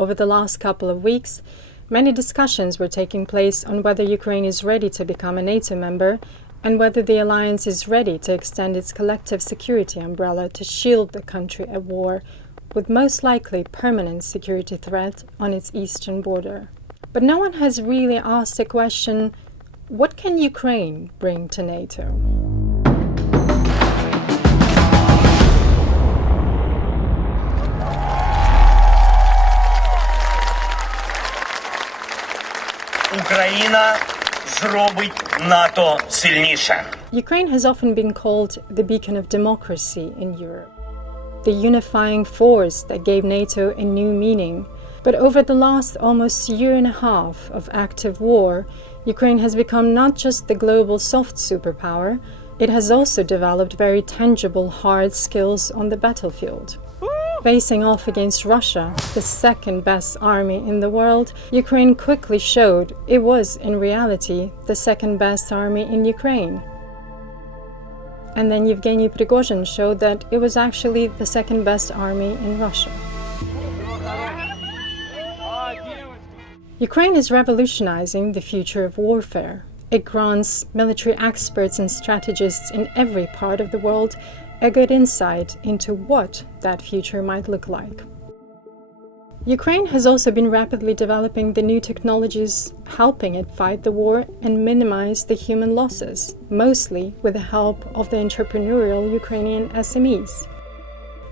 over the last couple of weeks, many discussions were taking place on whether Ukraine is ready to become a NATO member and whether the alliance is ready to extend its collective security umbrella to shield the country at war, with most likely permanent security threat on its eastern border. But no one has really asked the question, what can Ukraine bring to NATO? Україна зробить НАТО сильніше. Ukraine has often been called the beacon of democracy in Europe, the unifying force that gave NATO a new meaning. But over the last almost year and a half of active war, Ukraine has become not just the global soft superpower, it has also developed very tangible hard skills on the battlefield. Facing off against Russia, the second best army in the world, Ukraine quickly showed it was, in reality, the second best army in Ukraine. And then Yevgeny Prigozhin showed that it was actually the second best army in Russia. Ukraine is revolutionizing the future of warfare. It grants military experts and strategists in every part of the world a good insight into what that future might look like. Ukraine has also been rapidly developing the new technologies helping it fight the war and minimize the human losses, mostly with the help of the entrepreneurial Ukrainian SMEs.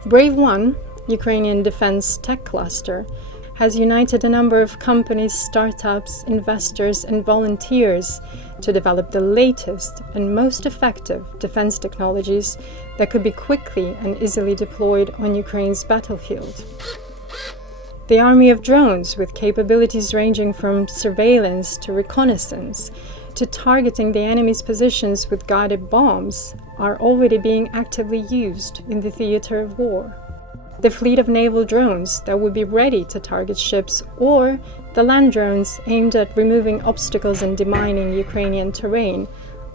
Brave One, Ukrainian defense tech cluster, has united a number of companies, startups, investors, and volunteers to develop the latest and most effective defense technologies that could be quickly and easily deployed on Ukraine's battlefield. The army of drones, with capabilities ranging from surveillance to reconnaissance to targeting the enemy's positions with guided bombs, are already being actively used in the theater of war. The fleet of naval drones that would be ready to target ships, or the land drones aimed at removing obstacles and demining Ukrainian terrain,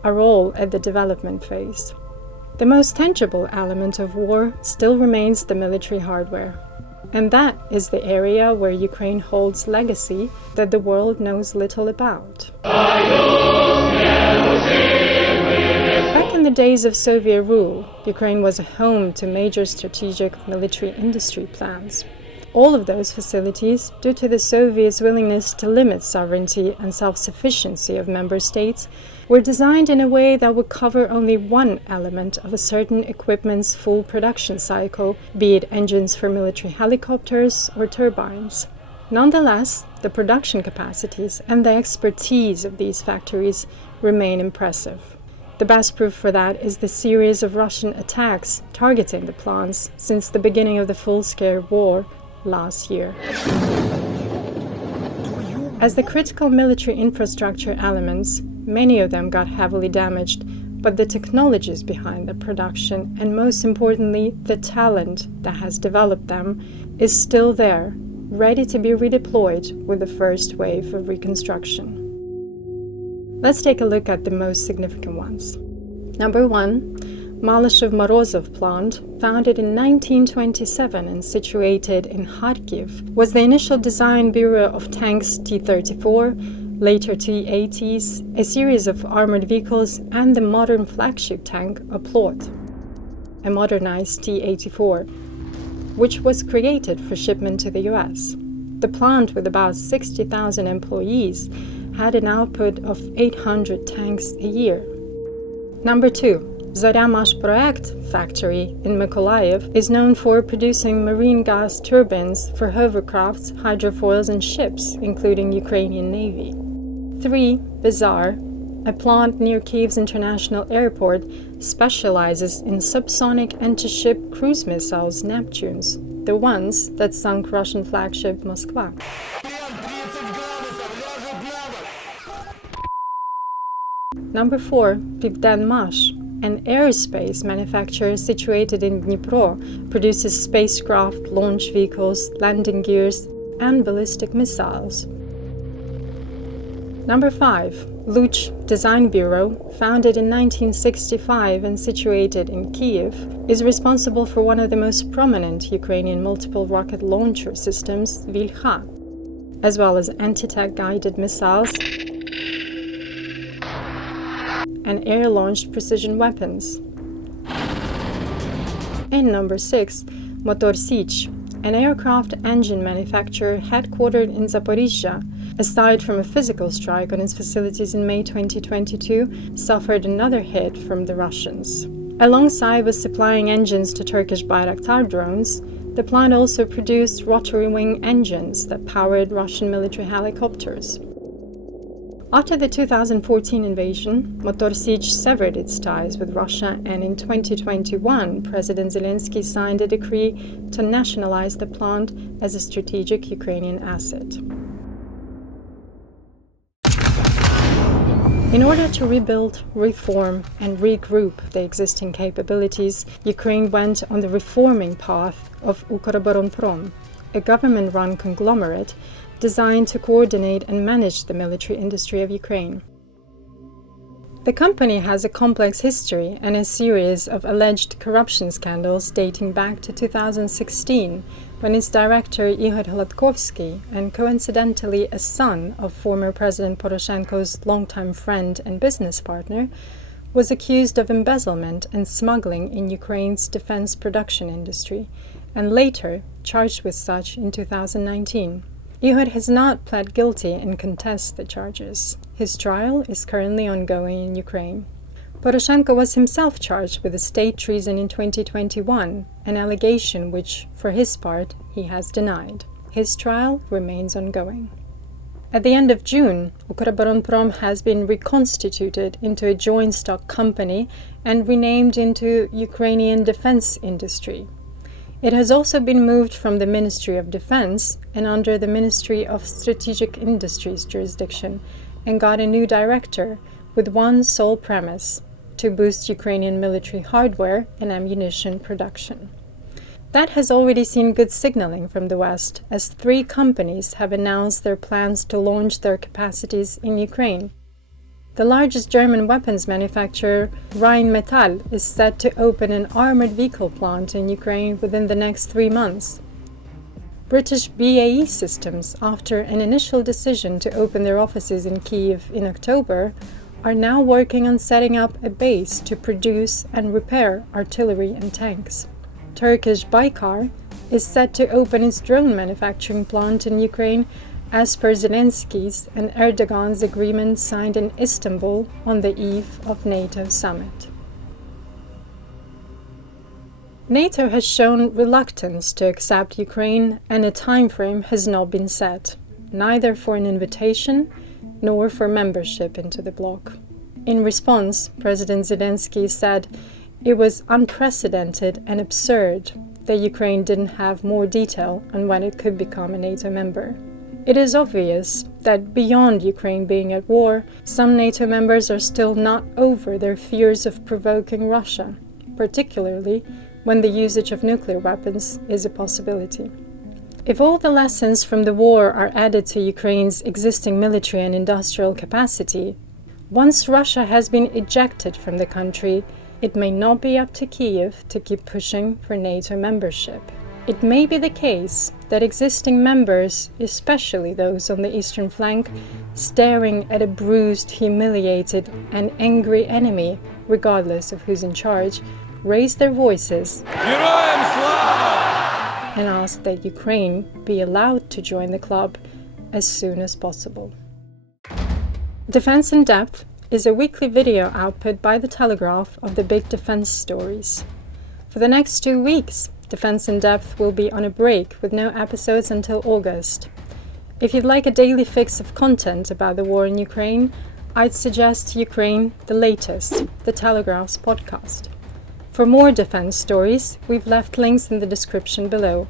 are all at the development phase. The most tangible element of war still remains the military hardware. And that is the area where Ukraine holds legacy that the world knows little about. Back in the days of Soviet rule, Ukraine was a home to major strategic military industry plants. All of those facilities, due to the Soviets' willingness to limit sovereignty and self-sufficiency of member states, were designed in a way that would cover only one element of a certain equipment's full production cycle, be it engines for military helicopters or turbines. Nonetheless, the production capacities and the expertise of these factories remain impressive. The best proof for that is the series of Russian attacks targeting the plants since the beginning of the full-scale war last year. As the critical military infrastructure elements, many of them got heavily damaged, but the technologies behind the production, and most importantly, the talent that has developed them, is still there, ready to be redeployed with the first wave of reconstruction. Let's take a look at the most significant ones. Number 1, Malyshev-Morozov plant, founded in 1927 and situated in Kharkiv, was the initial design bureau of tanks T-34, later T-80s, a series of armored vehicles, and the modern flagship tank Oplot, a modernized T-84, which was created for shipment to the US. The plant, with about 60,000 employees, had an output of 800 tanks a year. Number 2, Zoryamash factory in Mykolaiv is known for producing marine gas turbines for hovercrafts, hydrofoils, and ships, including Ukrainian Navy. 3, Bizar, a plant near Kyiv's International Airport, specializes in subsonic anti-ship cruise missiles Neptunes, the ones that sunk Russian flagship Moskva. Number 4, Pivdenmash, an aerospace manufacturer situated in Dnipro, produces spacecraft, launch vehicles, landing gears, and ballistic missiles. Number 5, Luch Design Bureau, founded in 1965 and situated in Kyiv, is responsible for one of the most prominent Ukrainian multiple rocket launcher systems, Vilha, as well as anti-tank guided missiles and air-launched precision weapons. And number 6, Motor Sich, an aircraft engine manufacturer headquartered in Zaporizhzhia, aside from a physical strike on its facilities in May 2022, suffered another hit from the Russians. Alongside with supplying engines to Turkish Bayraktar drones, the plant also produced rotary wing engines that powered Russian military helicopters. After the 2014 invasion, Motor Sich severed its ties with Russia, and in 2021, President Zelensky signed a decree to nationalize the plant as a strategic Ukrainian asset. In order to rebuild, reform, and regroup the existing capabilities, Ukraine went on the reforming path of Ukroboronprom, a government-run conglomerate designed to coordinate and manage the military industry of Ukraine. The company has a complex history and a series of alleged corruption scandals dating back to 2016, when its director Ihor Hladkovsky, and coincidentally a son of former President Poroshenko's longtime friend and business partner, was accused of embezzlement and smuggling in Ukraine's defense production industry, and later charged with such in 2019. Ihor has not pled guilty and contests the charges. His trial is currently ongoing in Ukraine. Poroshenko was himself charged with state treason in 2021, an allegation which, for his part, he has denied. His trial remains ongoing. At the end of June, Ukroboronprom has been reconstituted into a joint stock company and renamed into Ukrainian Defense Industry. It has also been moved from the Ministry of Defense and under the Ministry of Strategic Industries jurisdiction, and got a new director with one sole premise: to boost Ukrainian military hardware and ammunition production. That has already seen good signaling from the West, as 3 companies have announced their plans to launch their capacities in Ukraine. The largest German weapons manufacturer, Rheinmetall, is set to open an armored vehicle plant in Ukraine within the next 3 months. British BAE Systems, after an initial decision to open their offices in Kyiv in October, are now working on setting up a base to produce and repair artillery and tanks. Turkish Baykar is set to open its drone manufacturing plant in Ukraine as per Zelensky's and Erdogan's agreement signed in Istanbul on the eve of NATO summit. NATO has shown reluctance to accept Ukraine, and a timeframe has not been set, neither for an invitation nor for membership into the bloc. In response, President Zelensky said it was unprecedented and absurd that Ukraine didn't have more detail on when it could become a NATO member. It is obvious that beyond Ukraine being at war, some NATO members are still not over their fears of provoking Russia, particularly when the usage of nuclear weapons is a possibility. If all the lessons from the war are added to Ukraine's existing military and industrial capacity, once Russia has been ejected from the country, it may not be up to Kyiv to keep pushing for NATO membership. It may be the case that existing members, especially those on the eastern flank, staring at a bruised, humiliated, and angry enemy, regardless of who's in charge, raise their voices and ask that Ukraine be allowed to join the club as soon as possible. Defense in Depth is a weekly video output by the Telegraph of the big defense stories. For the next 2 weeks, Defense in Depth will be on a break with no episodes until August. If you'd like a daily fix of content about the war in Ukraine, I'd suggest Ukraine the Latest, the Telegraph's podcast. For more defense stories, we've left links in the description below.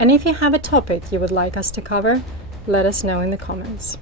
And if you have a topic you would like us to cover, let us know in the comments.